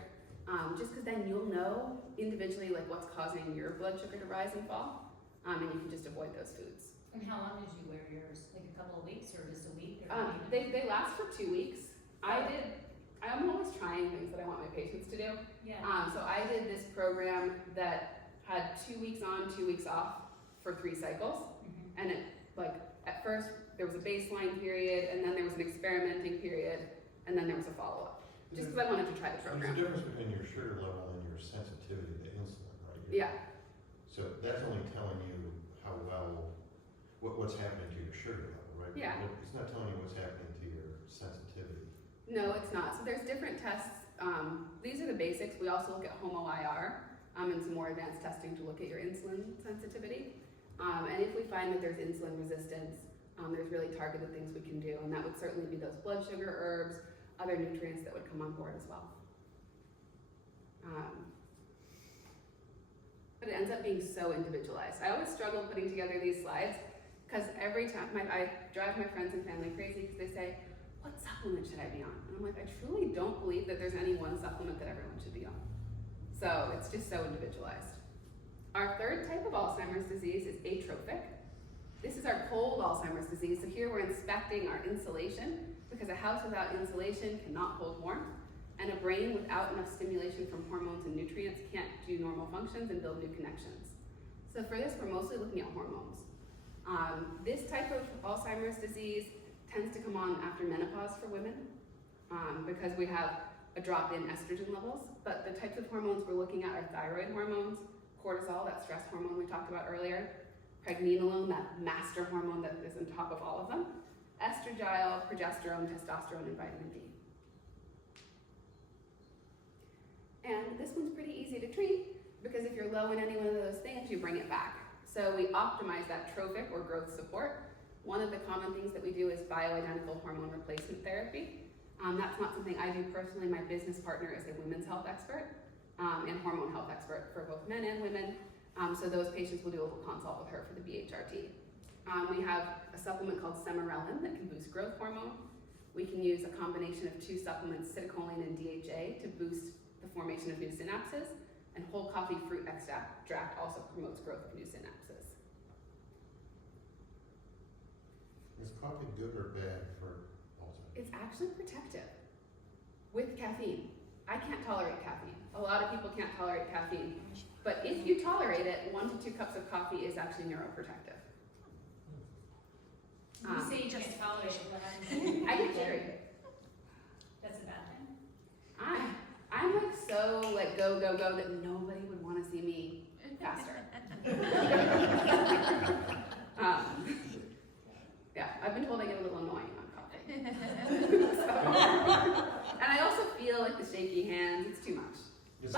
just because then you'll know individually like what's causing your blood sugar to rise and fall, and you can just avoid those foods. And how long did you wear yours? Like a couple of weeks or just a week? Or They last for 2 weeks. I'm always trying things that I want my patients to do. Yeah. So I did this program that had 2 weeks on, 2 weeks off for 3 cycles. Mhm. And it, like, at first there was a baseline period, and then there was an experimenting period, and then there was a follow-up. Just because I wanted to try the There's a program. difference between your sugar level and your sensitivity to insulin, right? Yeah, So that's only telling you how well, what's happening to your sugar level, right? Yeah. It's not telling you what's happening to your sensitivity. no, it's not. So there's different tests. These are the basics. We also look at HOMO-IR and some more advanced testing to look at your insulin sensitivity. And if we find that there's insulin resistance, there's really targeted things we can do, and that would certainly be those blood sugar herbs, other nutrients that would come on board as well. But it ends up being so individualized. I always struggle putting together these slides because every time I drive my friends and family crazy because they say, what supplement should I be on? And I'm like, I truly don't believe that there's any one supplement that everyone should be on. So it's just so individualized. Our third type of Alzheimer's disease is atrophic. This is our cold Alzheimer's disease. So here we're inspecting our insulation because a house without insulation cannot hold warmth, and a brain without enough stimulation from hormones and nutrients can't do normal functions and build new connections. So for this, we're mostly looking at hormones. This type of Alzheimer's disease tends to come on after menopause for women because we have a drop in estrogen levels, but the types of hormones we're looking at are thyroid hormones, cortisol, that stress hormone we talked about earlier, pregnenolone, that master hormone that is on top of all of them, estradiol, progesterone, testosterone, and vitamin D. And this one's pretty easy to treat because if you're low in any one of those things, you bring it back. So we optimize that trophic or growth support. One of the common things that we do is bioidentical hormone replacement therapy. That's not something I do personally. My business partner is a women's health expert and hormone health expert for both men and women. So those patients will do a little consult with her for the BHRT. We have a supplement called Semarelin that can boost growth hormone. We can use a combination of 2 supplements, citicoline and DHA, to boost the formation of new synapses. And whole coffee fruit extract also promotes growth of new synapses. Is coffee good or bad for Alzheimer's? It's actually protective with caffeine. I can't tolerate caffeine. A lot of people can't tolerate caffeine. But if you tolerate it, 1 to 2 cups of coffee is actually neuroprotective. You say you just tolerate it, what happens? I get jittery. That's a bad thing? I'm like so like go that nobody would want to see me faster. Yeah, I've been told I get a little annoying on coffee. And I also feel like the shaky hands, it's too much. Is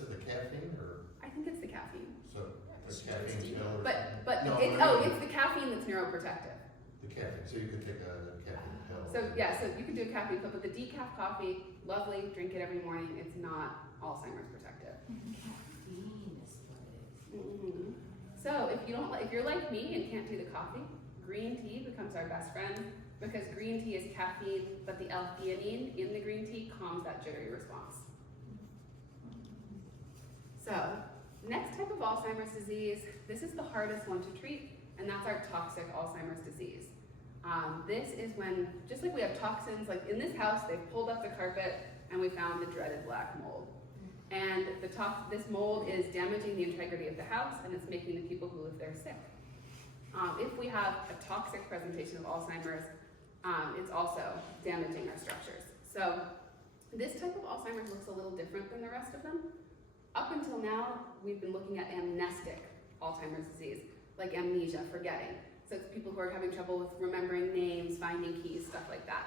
it the caffeine or, I think it's the caffeine. so the caffeine pill or But something? it's the caffeine that's neuroprotective. The caffeine, so you could take a caffeine pill. So yeah, so you can do a caffeine pill, but the decaf coffee, lovely, drink it every morning. It's not Alzheimer's protective. Caffeine is what it is. Mhm. So if you're like me and can't do the coffee, green tea becomes our best friend because green tea is caffeine, but the L-theanine in the green tea calms that jittery response. So, next type of Alzheimer's disease, this is the hardest one to treat, and that's our toxic Alzheimer's disease. This is when, just like we have toxins, like in this house, they've pulled up the carpet and we found the dreaded black mold. And this mold is damaging the integrity of the house and it's making the people who live there sick. If we have a toxic presentation of Alzheimer's, it's also damaging our structures. So this type of Alzheimer's looks a little different than the rest of them. Up until now, we've been looking at amnestic Alzheimer's disease, like amnesia, forgetting. So it's people who are having trouble with remembering names, finding keys, stuff like that.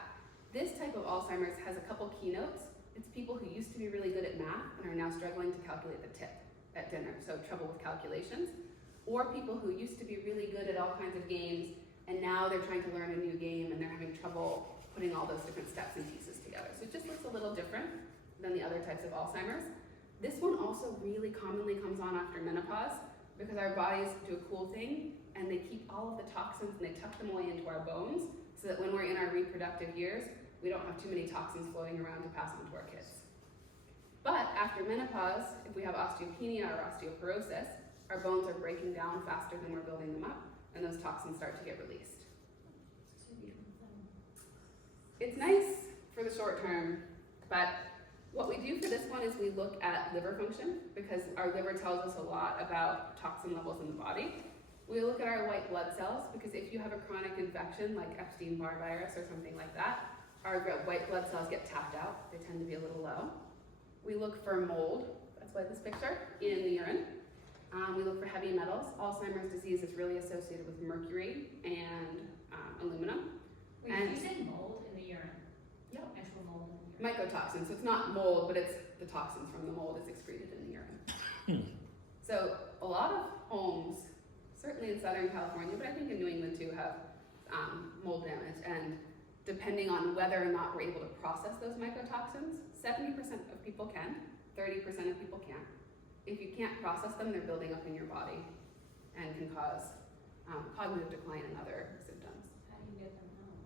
This type of Alzheimer's has a couple keynotes. It's people who used to be really good at math and are now struggling to calculate the tip at dinner, so trouble with calculations. Or people who used to be really good at all kinds of games and now they're trying to learn a new game and they're having trouble putting all those different steps and pieces together. So it just looks a little different than the other types of Alzheimer's. This one also really commonly comes on after menopause because our bodies do a cool thing and they keep all of the toxins and they tuck them away into our bones so that when we're in our reproductive years, we don't have too many toxins floating around to pass on to our kids. But after menopause, if we have osteopenia or osteoporosis, our bones are breaking down faster than we're building them up and those toxins start to get released. It's nice for the short term, but what we do for this one is we look at liver function because our liver tells us a lot about toxin levels in the body. We look at our white blood cells because if you have a chronic infection like Epstein-Barr virus or something like that, our white blood cells get tapped out. They tend to be a little low. We look for mold, that's why this picture, in the urine. We look for heavy metals. Alzheimer's disease is really associated with mercury and aluminum. Wait, And- you said mold in the urine? Yep. Actual mold in the urine? Mycotoxins, so it's not mold, but it's the toxins from the mold is excreted in the urine. So a lot of homes, certainly in Southern California, but I think in New England too, have mold damage. And depending on whether or not we're able to process those mycotoxins, 70% of people can, 30% of people can't. If you can't process them, they're building up in your body and can cause cognitive decline and other symptoms. How do you get them out?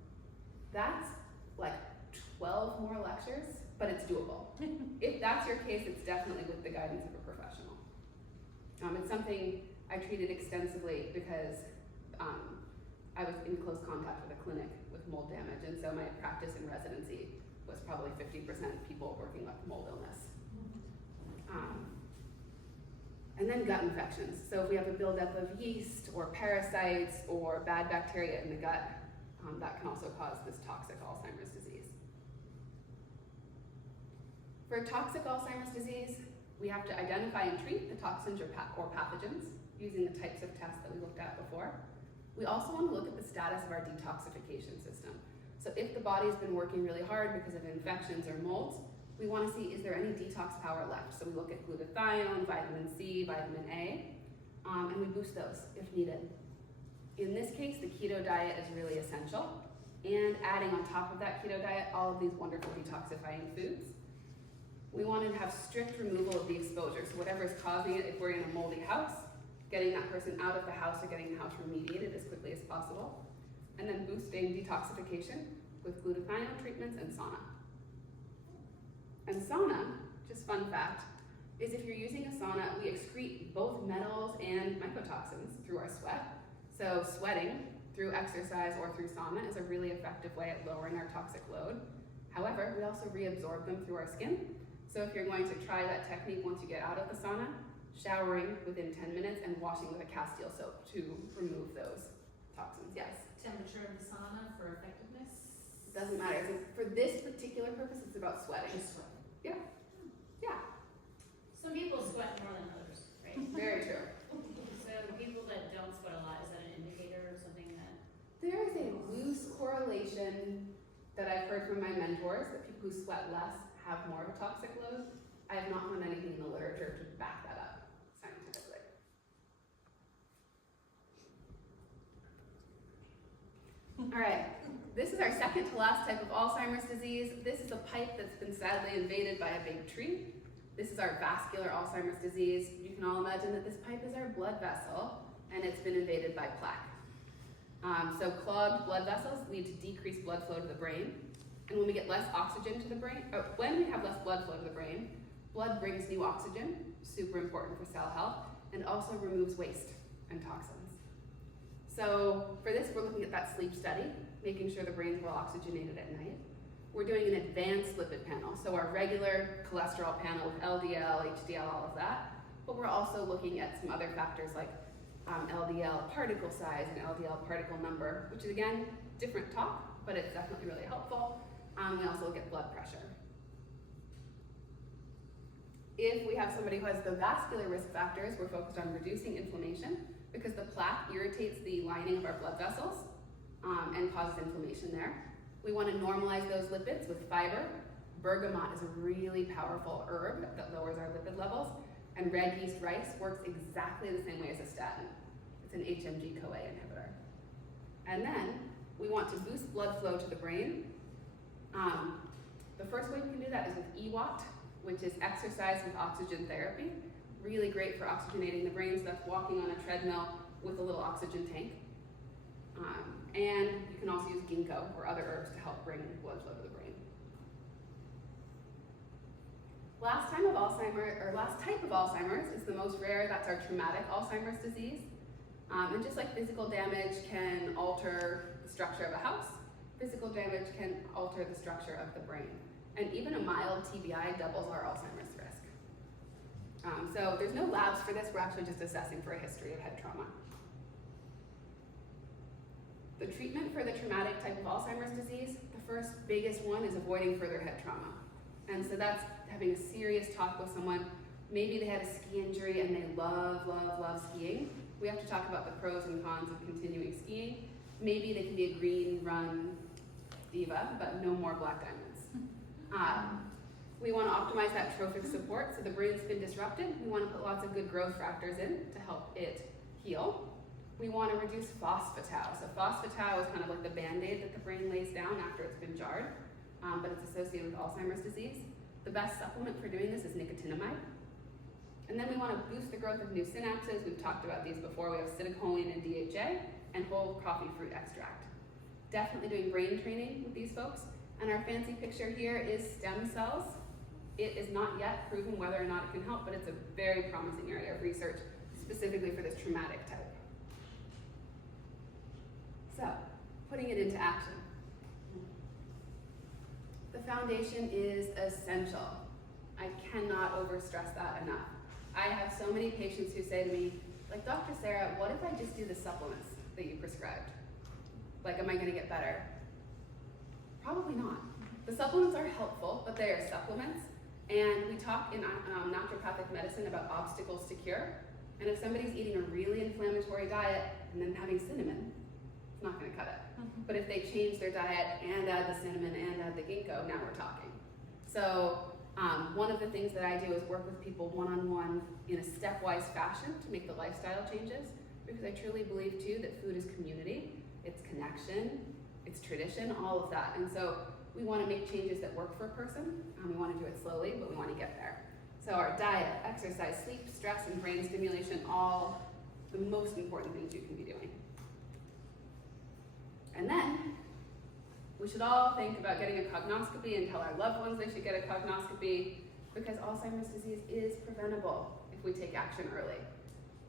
That's like 12 more lectures, but it's doable. If that's your case, it's definitely with the guidance of a professional. It's something I treated extensively because I was in close contact with a clinic with mold damage, and so my practice and residency was probably 50% people working with mold illness. And then gut infections. So if we have a buildup of yeast or parasites or bad bacteria in the gut, that can also cause this toxic Alzheimer's disease. For toxic Alzheimer's disease, we have to identify and treat the toxins or pathogens using the types of tests that we looked at before. We also want to look at the status of our detoxification system. So if the body's been working really hard because of infections or molds, we want to see, is there any detox power left? So we look at glutathione, vitamin C, vitamin A, and we boost those if needed. In this case, the keto diet is really essential, and adding on top of that keto diet all of these wonderful detoxifying foods. We want to have strict removal of the exposure, so whatever is causing it, if we're in a moldy house, getting that person out of the house or getting the house remediated as quickly as possible, and then boosting detoxification with glutathione treatments and sauna. And sauna, just fun fact, is if you're using a sauna, we excrete both metals and mycotoxins through our sweat. So sweating through exercise or through sauna is a really effective way at lowering our toxic load. However, we also reabsorb them through our skin. So if you're going to try that technique once you get out of the sauna, showering within 10 minutes and washing with a castile soap to remove those toxins, yes. Temperature of the sauna for effectiveness? It doesn't matter. So for this particular purpose, it's about sweating. Just sweat. Yeah, Some people sweat more than others, right? very true. So people that don't sweat a lot, is that an indicator or something that? There is a loose correlation that I've heard from my mentors that people who sweat less have more of a toxic load. I have not found anything in the literature to back that up scientifically. All right, this is our second to last type of Alzheimer's disease. This is a pipe that's been sadly invaded by a big tree. This is our vascular Alzheimer's disease. You can all imagine that this pipe is our blood vessel, and it's been invaded by plaque. So clogged blood vessels lead to decreased blood flow to the brain. And when we get less oxygen to the brain, or when we have less blood flow to the brain, blood brings new oxygen, super important for cell health, and also removes waste and toxins. So for this, we're looking at that sleep study, making sure the brain's well oxygenated at night. We're doing an advanced lipid panel, so our regular cholesterol panel with LDL, HDL, all of that, but we're also looking at some other factors like LDL particle size and LDL particle number, which is again, different talk, but it's definitely really helpful. We also look at blood pressure. If we have somebody who has the vascular risk factors, we're focused on reducing inflammation because the plaque irritates the lining of our blood vessels and causes inflammation there. We want to normalize those lipids with fiber. Bergamot is a really powerful herb that lowers our lipid levels, and red yeast rice works exactly the same way as a statin. It's an HMG-CoA inhibitor. And then we want to boost blood flow to the brain. The first way we can do that is with EWOT, which is exercise with oxygen therapy. Really great for oxygenating the brain, so that's walking on a treadmill with a little oxygen tank. And you can also use ginkgo or other herbs to help bring blood flow to the brain. Last type of Alzheimer's is the most rare. That's our traumatic Alzheimer's disease. And just like physical damage can alter the structure of a house, physical damage can alter the structure of the brain. And even a mild TBI doubles our Alzheimer's risk. So there's no labs for this. We're actually just assessing for a history of head trauma. The treatment for the traumatic type of Alzheimer's disease, the first biggest one is avoiding further head trauma. And so that's having a serious talk with someone. Maybe they had a ski injury and they love skiing. We have to talk about the pros and cons of continuing skiing. Maybe they can be a green run diva, but no more black diamonds. We want to optimize that trophic support. So the brain's been disrupted. We want to put lots of good growth factors in to help it heal. We want to reduce phosphatau. So phosphatau is kind of like the Band-Aid that the brain lays down after it's been jarred, but it's associated with Alzheimer's disease. The best supplement for doing this is nicotinamide. And then we want to boost the growth of new synapses. We've talked about these before. We have acetylcholine and DHA and whole coffee fruit extract. Definitely doing brain training with these folks. And our fancy picture here is stem cells. It is not yet proven whether or not it can help, but it's a very promising area of research, specifically for this traumatic type. So, putting it into action. The foundation is essential. I cannot overstress that enough. I have so many patients who say to me, like, Dr. Sarah, what if I just do the supplements that you prescribed? Like, am I gonna get better? Probably not. The supplements are helpful, but they are supplements. And we talk in naturopathic medicine about obstacles to cure. And if somebody's eating a really inflammatory diet and then having cinnamon, it's not gonna cut it. But if they change their diet and add the cinnamon and add the ginkgo, now we're talking. So one of the things that I do is work with people one-on-one in a stepwise fashion to make the lifestyle changes, because I truly believe too that food is community, it's connection, it's tradition, all of that. And so we want to make changes that work for a person. We want to do it slowly, but we want to get there. So our diet, exercise, sleep, stress, and brain stimulation, all the most important things you can be doing. And then we should all think about getting a cognoscopy and tell our loved ones they should get a cognoscopy, because Alzheimer's disease is preventable if we take action early.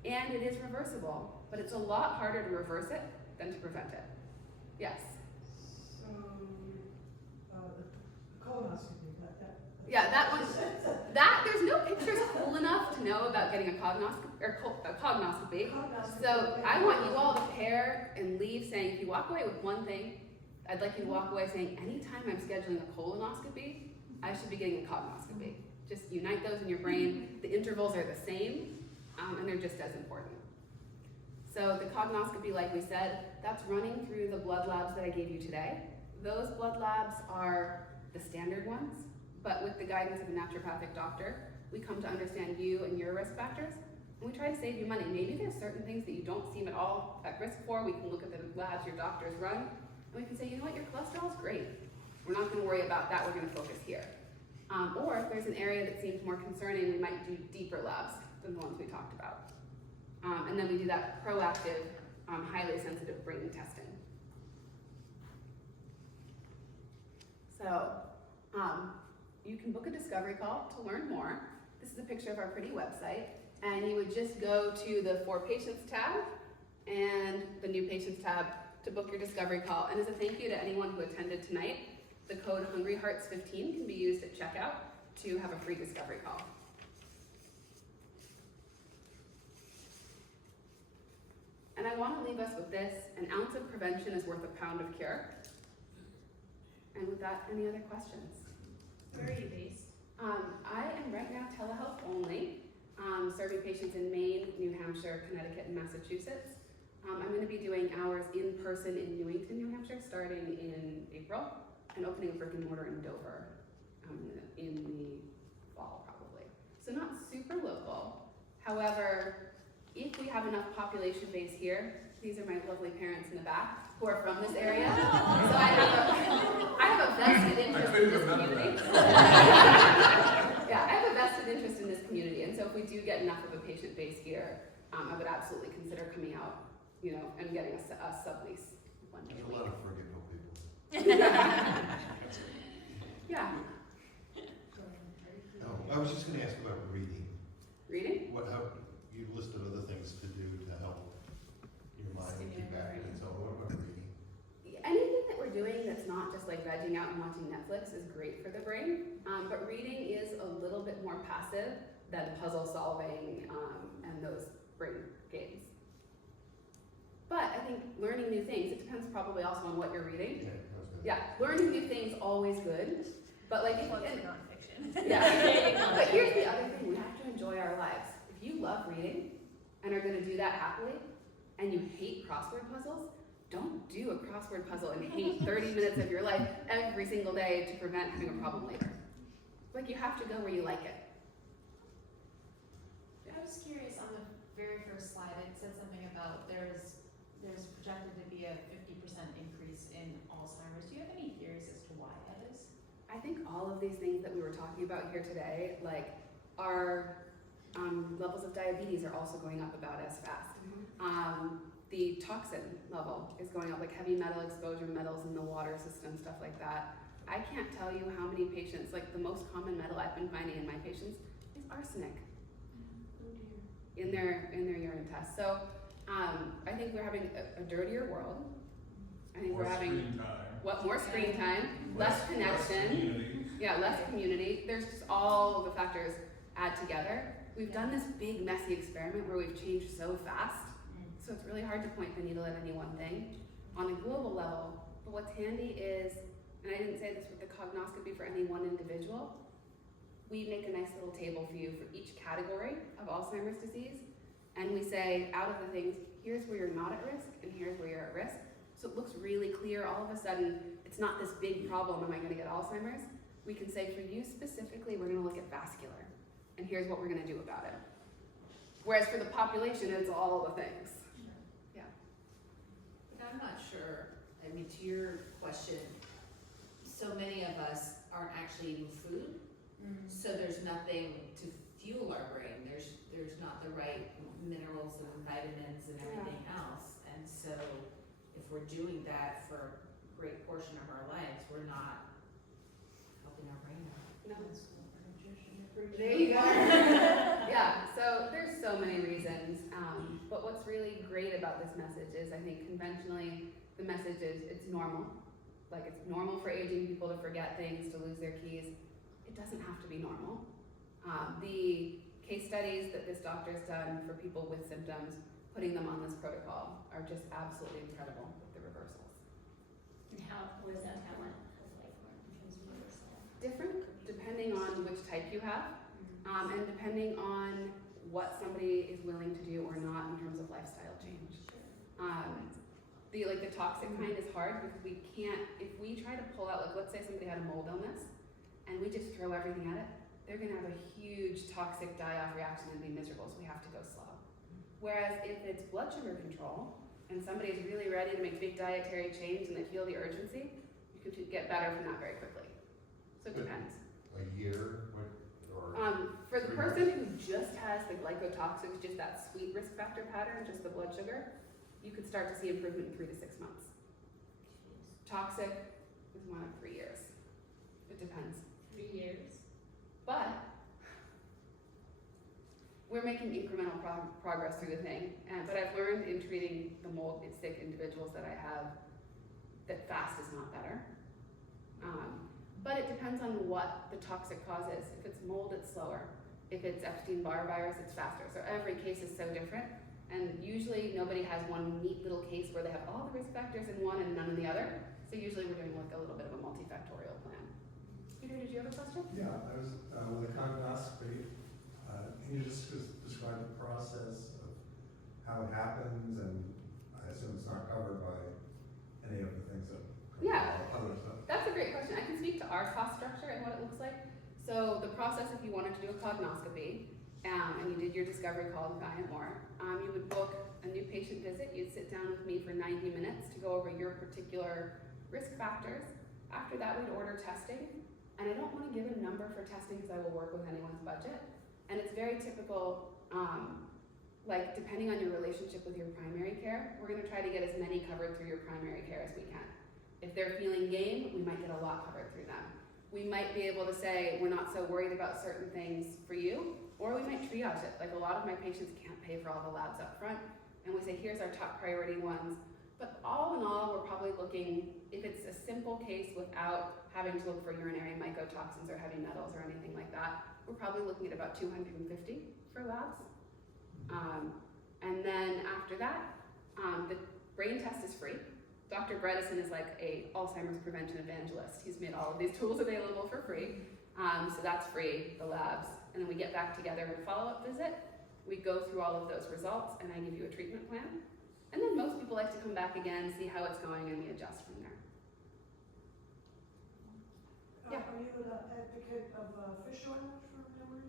And it is reversible, but it's a lot harder to reverse it than to prevent it. Yes? So, the colonoscopy, Yeah, that one, there's no pictures cool enough to know about getting a cognoscopy. So I want you all to pair and leave saying, if you walk away with one thing, I'd like you to walk away saying, anytime I'm scheduling a colonoscopy, I should be getting a cognoscopy. Just unite those in your brain. The intervals are the same, and they're just as important. So the cognoscopy, like we said, that's running through the blood labs that I gave you today. Those blood labs are the standard ones, but with the guidance of a naturopathic doctor, we come to understand you and your risk factors, and we try to save you money. Maybe there's certain things that you don't seem at all at risk for. We can look at the labs your doctors run, and we can say, you know what, your cholesterol is great. We're not gonna worry about that, we're gonna focus here. Or if there's an area that seems more concerning, we might do deeper labs than the ones we talked about. And then we do that proactive, highly sensitive brain testing. So, you can book a discovery call to learn more. This is a picture of our pretty website, and you would just go to the For Patients tab and the New Patients tab to book your discovery call. And as a thank you to anyone who attended tonight, the code HungryHearts15 can be used at checkout to have a free discovery call. And I want to leave us with this: an ounce of prevention is worth a pound of cure. And with that, any other questions? Where are you based? I am right now telehealth only, serving patients in Maine, New Hampshire, Connecticut, and Massachusetts. I'm going to be doing hours in person in Newington, New Hampshire, starting in April, and opening a brick and mortar in Dover in the fall, probably. So not super local. However, if we have enough population base here, these are my lovely parents in the back who are from this area. So I have a vested interest in this community. Yeah, I have a vested interest in this community, and so if we do get enough of a patient base here, I would absolutely consider coming out, and getting a sublease one day There's a a lot week. of forgetful people. Yeah, Oh, I was just gonna ask about reading. reading. You listed other things to do to help your mind get back in its own. What about reading? Anything that we're doing that's not just like vegging out and watching Netflix is great for the brain, but reading is a little bit more passive than puzzle solving and those brain games. But I think learning new things, it depends probably also on what you're reading. Yeah, I was gonna. Yeah, learning new things always good, but like if, Plus and- nonfiction. yeah. But here's the other thing: we have to enjoy our lives. If you love reading and are going to do that happily, and you hate crossword puzzles, don't do a crossword puzzle and hate 30 minutes of your life every single day to prevent having a problem later. Like, you have to go where you like it. I was curious, on the very first slide, it said something about there's projected to be a 50% increase in Alzheimer's. Do you have any theories as to why that is? I think all of these things that we were talking about here today, like our levels of diabetes are also going up about as fast. The toxin level is going up, like heavy metal exposure, metals in the water system, stuff like that. I can't tell you how many patients, like the most common metal I've been finding in my patients is arsenic in their urine tests. So I think we're having a dirtier world. I think we're having more screen time, less connection, less community. There's just all of the factors add together. We've done this big messy experiment where we've changed so fast, so it's really hard to point the needle at any one thing on a global level. But what's handy is, and I didn't say this with the cognoscopy for any one individual, we make a nice little table for you for each category of Alzheimer's disease, and we say, out of the things, here's where you're not at risk, and here's where you're at risk. So it looks really clear. All of a sudden, it's not this big problem, am I gonna get Alzheimer's? We can say, for you specifically, we're gonna look at vascular, and here's what we're gonna do about it. Whereas for the population, it's all the things. But I'm not sure, I mean, to your question, so many of us aren't actually eating food, so there's nothing to fuel our brain. There's not the right minerals and vitamins and everything else. And so if we're doing that for a great portion of our lives, we're not helping our brain out. No. There you go. Yeah, so there's so many reasons, but what's really great about this message is, I think conventionally, the message is it's normal. Like, it's normal for aging people to forget things, to lose their keys. It doesn't have to be normal. The case studies that this doctor's done for people with symptoms, putting them on this protocol, are just absolutely incredible with the reversals. And what does that talent look like for in terms of reversal? Different depending on which type you have, and depending on what somebody is willing to do or not in terms of lifestyle change. The toxic kind is hard because we can't, if we try to pull out, like let's say somebody had a mold illness and we just throw everything at it, they're gonna have a huge toxic die-off reaction and be miserable, so we have to go slow. Whereas if it's blood sugar control and somebody's really ready to make big dietary change and they feel the urgency, you can get better from that very quickly. So it depends. a year, what, or? For the 3 person months? who just has the glycotoxics, just that sweet risk factor pattern, just the blood sugar, you could start to see improvement in 3 to 6 months. Toxic is 1 to 3 years. It depends. 3 years. But we're making incremental progress through the thing. But I've learned in treating the mold sick individuals that I have that fast is not better. But it depends on what the toxic cause is. If it's mold, it's slower. If it's Epstein-Barr virus, it's faster. So every case is so different. And usually nobody has one neat little case where they have all the risk factors in one and none in the other. So usually we're doing like a little bit of a multifactorial plan. Peter, did you have a question? Yeah, I was, with a cognoscopy, can you just describe the process of how it happens, and I assume it's not covered by any of the things that Yeah. other stuff? That's a great question. I can speak to our cost structure and what it looks like. So the process, if you wanted to do a cognoscopy, and you did your discovery call with Guy and more, you would book a new patient visit. You'd sit down with me for 90 minutes to go over your particular risk factors. After that, we'd order testing. And I don't want to give a number for testing because I will work with anyone's budget. And it's very typical, like depending on your relationship with your primary care, we're going to try to get as many covered through your primary care as we can. If they're feeling game, we might get a lot covered through them. We might be able to say we're not so worried about certain things for you, or we might triage it. Like a lot of my patients can't pay for all the labs up front, and we say here's our top priority ones. But all in all, we're probably looking, if it's a simple case without having to look for urinary mycotoxins or heavy metals or anything like that, we're probably looking at about 250 for labs. And then after that, the brain test is free. Dr. Bredesen is like a Alzheimer's prevention evangelist. He's made all of these tools available for free. So that's free, the labs. And then we get back together in a follow-up visit. We go through all of those results and I give you a treatment plan. And then most people like to come back again, see how it's going, and we adjust from there. Yeah. Are you an advocate of fish oil for memory?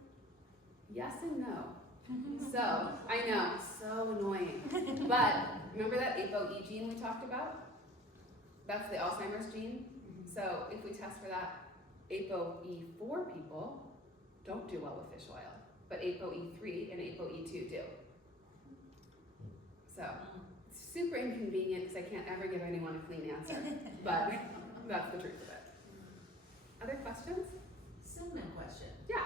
Yes and no. So, I know, so annoying. But remember that ApoE gene we talked about? That's the Alzheimer's gene. So if we test for that, ApoE4 people don't do well with fish oil, but ApoE3 and ApoE2 do. So, it's super inconvenient because I can't ever give anyone a clean answer, but that's the truth of it. Other questions? Cinnamon question. Yeah.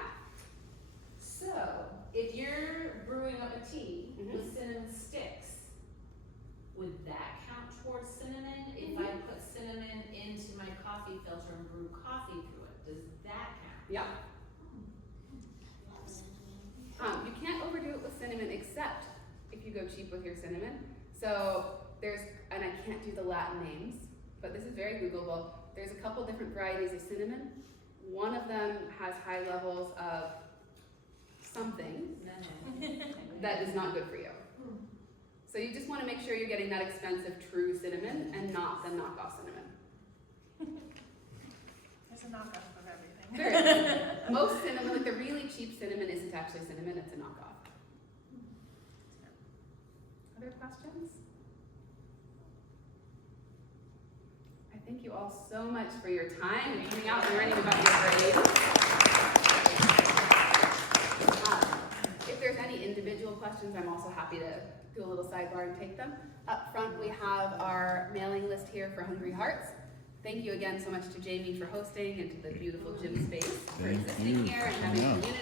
So, if you're brewing up a tea with cinnamon sticks, would that count towards cinnamon? If I put cinnamon into my coffee filter and brew coffee through it, does that count? Yeah. You can't overdo it with cinnamon except if you go cheap with your cinnamon. So there's, and I can't do the Latin names, but this is very Googleable. There's a couple different varieties of cinnamon. One of them has high levels of something that is not good for you. So you just want to make sure you're getting that expensive true cinnamon and not the knockoff cinnamon. There's a knockoff of everything. There is. Most cinnamon, like the really cheap cinnamon isn't actually cinnamon, it's a knockoff. Other questions? I thank you all so much for your time and coming out and learning about your brain. If there's any individual questions, I'm also happy to do a little sidebar and take them. Up front, we have our mailing list here for Hungry Hearts. Thank you again so much to Jamie for hosting and to the beautiful gym space for existing here and having community.